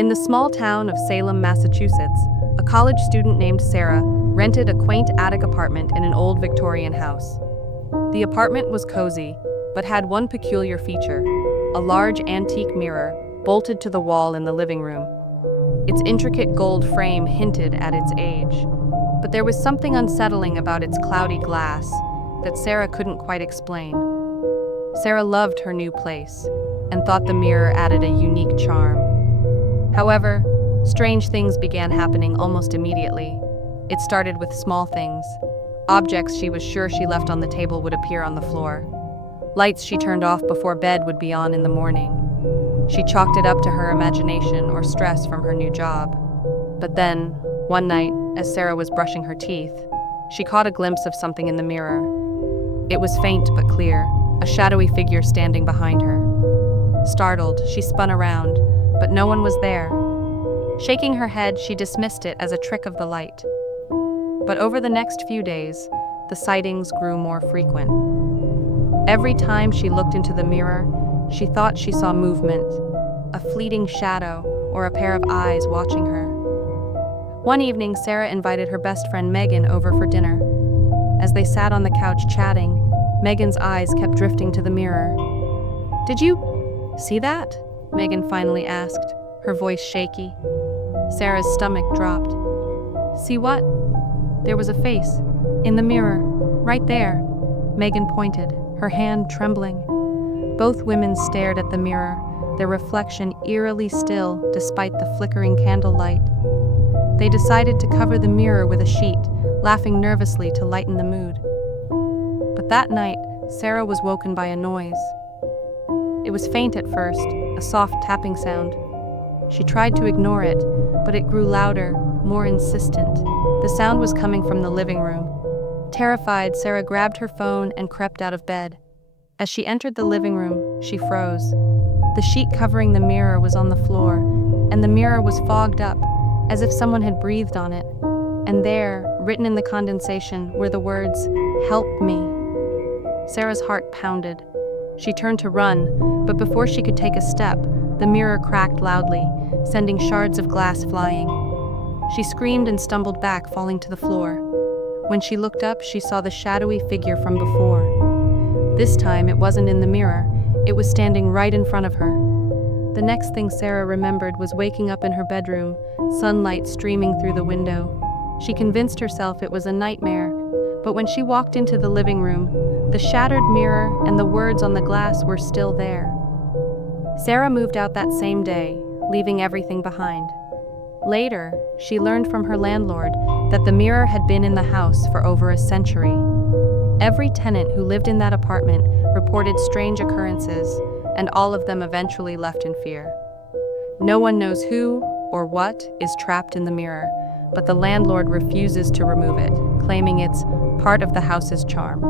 In the small town of Salem, Massachusetts, a college student named Sarah rented a quaint attic apartment in an old Victorian house. The apartment was cozy, but had one peculiar feature: a large antique mirror bolted to the wall in the living room. Its intricate gold frame hinted at its age, but there was something unsettling about its cloudy glass that Sarah couldn't quite explain. Sarah loved her new place and thought the mirror added a unique charm. However, strange things began happening almost immediately. It started with small things. Objects she was sure she left on the table would appear on the floor. Lights she turned off before bed would be on in the morning. She chalked it up to her imagination or stress from her new job. But then, one night, as Sarah was brushing her teeth, she caught a glimpse of something in the mirror. It was faint but clear, a shadowy figure standing behind her. Startled, she spun around, but no one was there. Shaking her head, she dismissed it as a trick of the light. But over the next few days, the sightings grew more frequent. Every time she looked into the mirror, she thought she saw movement, a fleeting shadow, or a pair of eyes watching her. One evening, Sarah invited her best friend Megan over for dinner. As they sat on the couch chatting, Megan's eyes kept drifting to the mirror. "Did you see that?" Megan finally asked, her voice shaky. Sarah's stomach dropped. "See what?" There was a face, in the mirror, right there. Megan pointed, her hand trembling. Both women stared at the mirror, their reflection eerily still despite the flickering candlelight. They decided to cover the mirror with a sheet, laughing nervously to lighten the mood. But that night, Sarah was woken by a noise. It was faint at first, a soft tapping sound. She tried to ignore it, but it grew louder, more insistent. The sound was coming from the living room. Terrified, Sarah grabbed her phone and crept out of bed. As she entered the living room, she froze. The sheet covering the mirror was on the floor, and the mirror was fogged up, as if someone had breathed on it. And there, written in the condensation, were the words, "Help me." Sarah's heart pounded. She turned to run, but before she could take a step, the mirror cracked loudly, sending shards of glass flying. She screamed and stumbled back, falling to the floor. When she looked up, she saw the shadowy figure from before. This time, it wasn't in the mirror. It was standing right in front of her. The next thing Sarah remembered was waking up in her bedroom, sunlight streaming through the window. She convinced herself it was a nightmare, but when she walked into the living room, the shattered mirror and the words on the glass were still there. Sarah moved out that same day, leaving everything behind. Later, she learned from her landlord that the mirror had been in the house for over a century. Every tenant who lived in that apartment reported strange occurrences, and all of them eventually left in fear. No one knows who or what is trapped in the mirror, but the landlord refuses to remove it, claiming it's part of the house's charm.